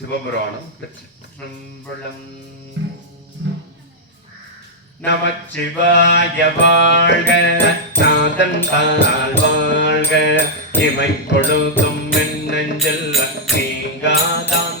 சிவபுராணம் பெற்றின்புள்ளம் நமச்சிவாய வாழ்க நாதன் தாள் வாழ்க. இமை பொழுதும் மின் நீங்காதான்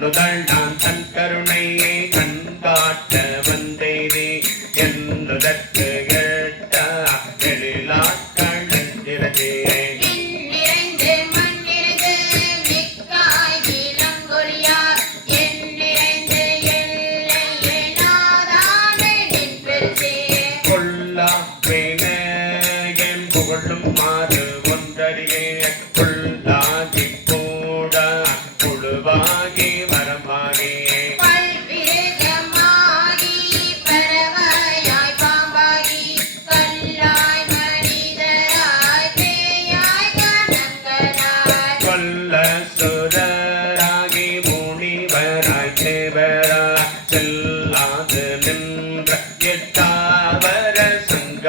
Lodal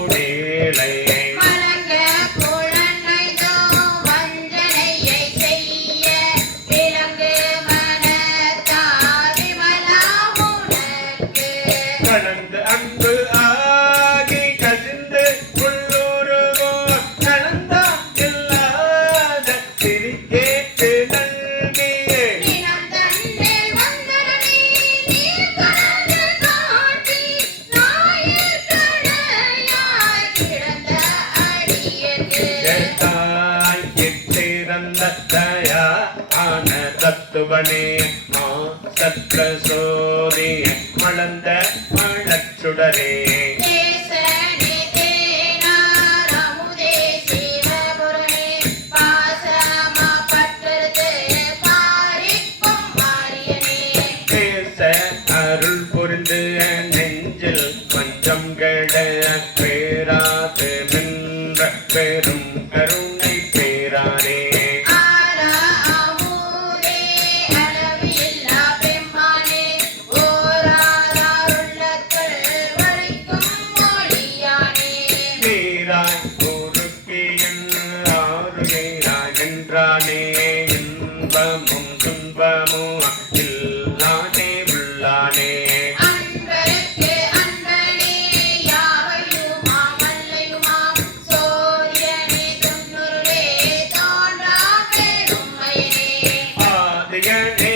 சூடேலை ஜெட்டாய் எட்டிறந்த தயா ஆன தத்துவனே மா சத்த சோதிய வளர்ந்த மழச்சுடரே இன்பமும் துன்பமும் இல்லானே உள்ளானே Yeah.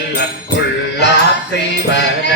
செல்வம் கொள்ளா செய்வர